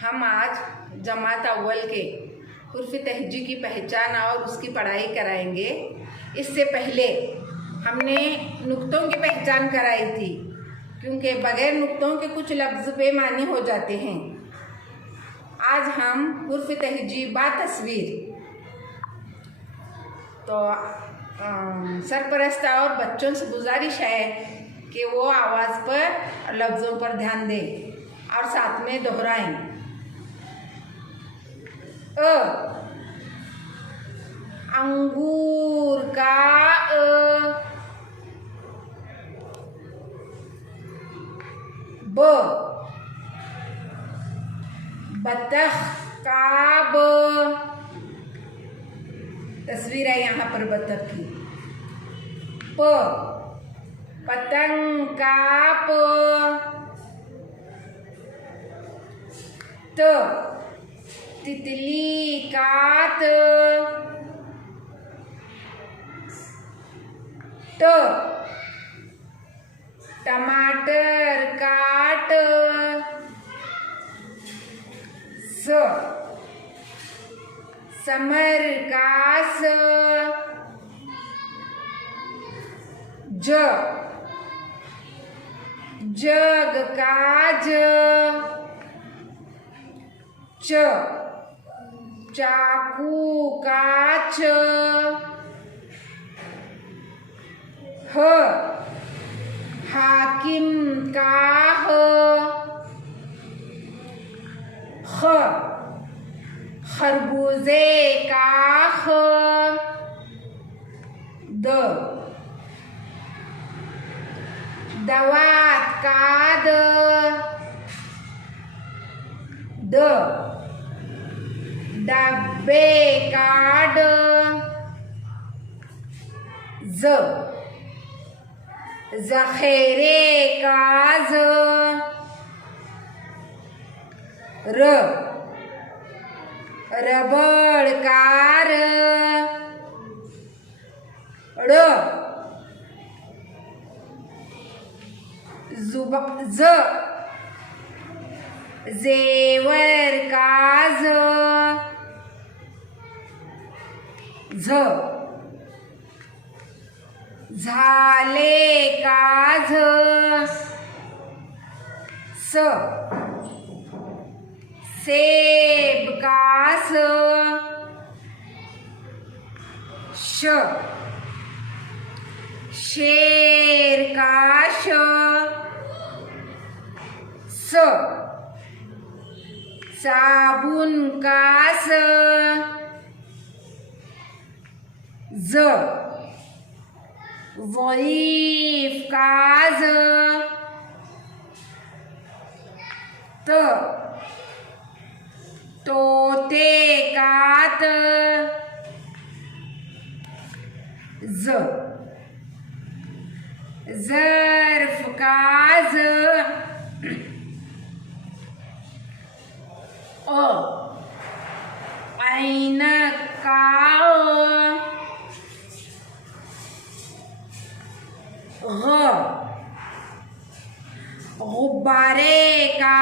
हम आज जमात अव्वल के हुर्फ तहजी की पहचान और उसकी पढ़ाई कराएंगे। इससे पहले हमने नुक्तों की पहचान कराई थी, क्योंकि बगैर नुक्तों के कुछ लफ्ज़ बेमानी हो जाते हैं। आज हम हुर्फ तहजी बा तस्वीर, तो सरपरस्त और बच्चों से गुजारिश है कि वो आवाज़ पर लफ्ज़ों पर ध्यान दें और साथ में दोहराएं। अंगूर का ब, बतख का ब, तस्वीर है यहाँ पर बतख की। प, पतंग का प, त, तितली का त, टमाटर का ट, समर का स, जग का ज, चाकू का च, हाकिम का ख, खरबूजे का ख, दवात का द, डब्बे का ड, ज़ख़ीरे का ज़, रबड़ का र, ज़ेवर का झ, झाले का झ, सेब का श, शेर का श, साबुन का ज़, ज़ईफ़ का ज़, तोते का त, ज़र्फ़ का ज़, ऐनक का गुब्बारे का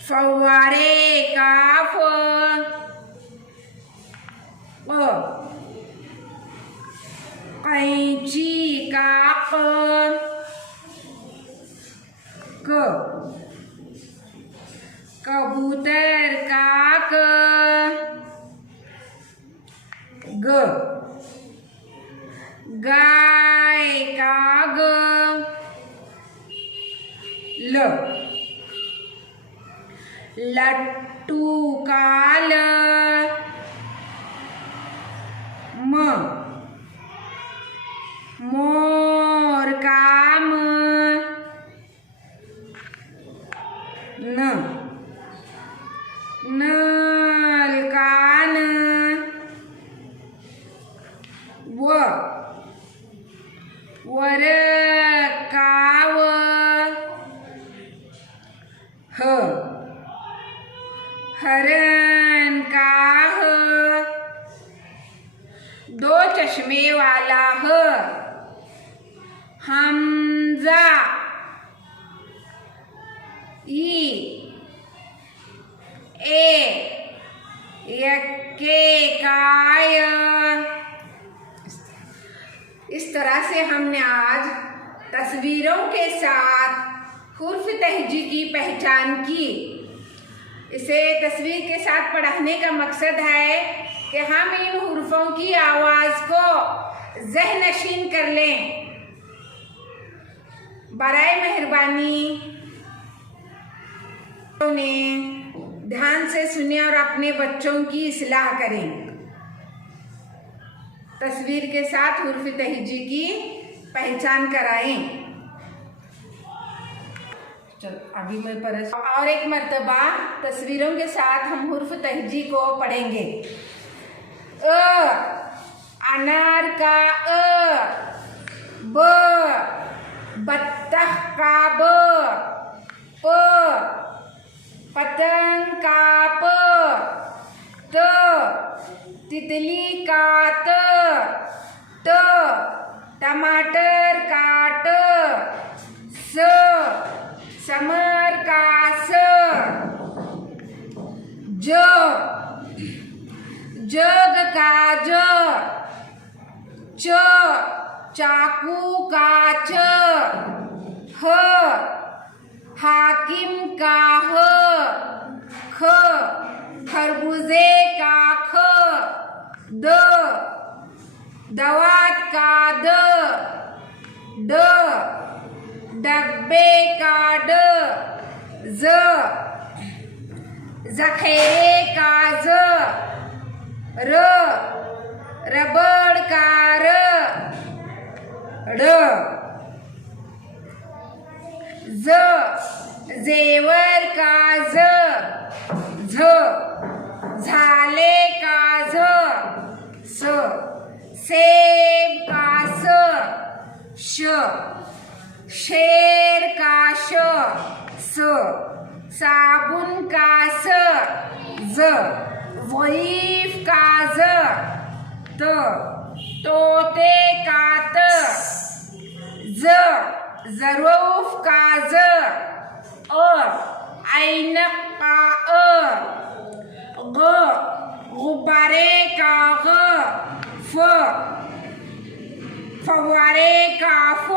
फव्वारे का कैंची का कबूतर का गाय का लट्टू का ल, मोर का म, नल का न, वरक का व, हरन का ह, दो चश्मे वाला ह, हमजा ई, ए, यक्के का य। इस तरह से हमने आज तस्वीरों के साथ हुर्फ तहजी की पहचान की। इसे तस्वीर के साथ पढ़ने का मकसद है कि हम इन हुर्फों की आवाज़ को ज़हनशीन कर लें। बराए मेहरबानी ध्यान से सुने और अपने बच्चों की इस्लाह करें। तस्वीर के साथ हुर्फ तहजी की पहचान कराएं। चलो अभी मैं और एक मर्तबा तस्वीरों के साथ हम हुर्फ तहजी को पढ़ेंगे। अनार का ब, बत्तख का ब, पतंग का प, तितली का त, टमाटर का ट, समर का स, जग का ज, चाकू का च, हाकिम का ह, खरबूजे का ख, दवात का ड, डब्बे का ड, ज़ख़ीरे का ज़, रबड़ का र, ज़ेवर का ज़, झाले का ज़, सेब का श, शेर का श, साबुन का ज, ज़ईफ़ का ज़, तोते का त, ज़रूफ़ का ज़, ऐनक का गुब्बारे का ग, फव्वारे का फ,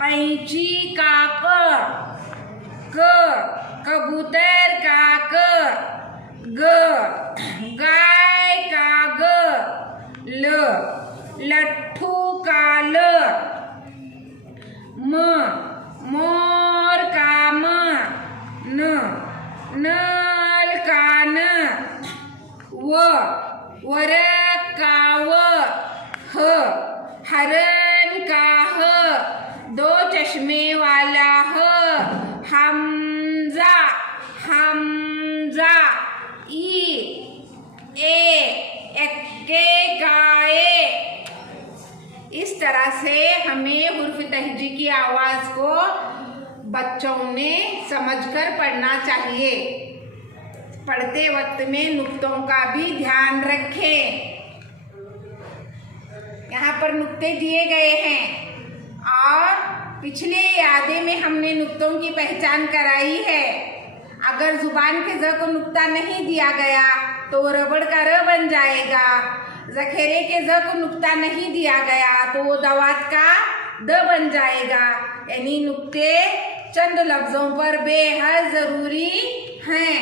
कैंची का क, कबूतर का ग, गाय का ग, लट्ठू का ल, मोर का म, नल का न, वरक का व, हरन का ह, दो चश्मे वाला ह, हमजा ई, एक्के का ए। इस तरह से हमें हुर्फ तहजी की आवाज़ को बच्चों ने समझकर पढ़ना चाहिए। पढ़ते वक्त में नुक्तों का भी ध्यान रखें। यहाँ पर नुक्ते दिए गए हैं और पिछले यादें में हमने नुक्तों की पहचान कराई है। अगर जुबान के ज को नुक्ता नहीं दिया गया तो वो रबड़ का र बन जाएगा। ज़ख़ीरे के ज को नुक्ता नहीं दिया गया तो वो दवात का द बन जाएगा। यानी नुक्ते चंद लफ्ज़ों पर बेहद ज़रूरी हैं।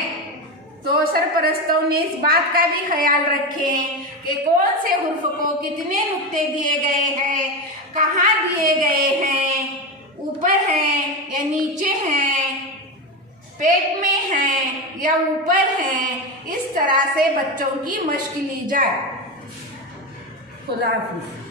तो सरपरस्तों ने इस बात का भी ख्याल रखें कि कौन से हुर्फ को कितने नुक्ते दिए गए हैं, कहाँ दिए गए हैं, ऊपर हैं या नीचे हैं, पेट में हैं या ऊपर हैं। इस तरह से बच्चों की मश्क ली जाए। खुदा हाफिज़।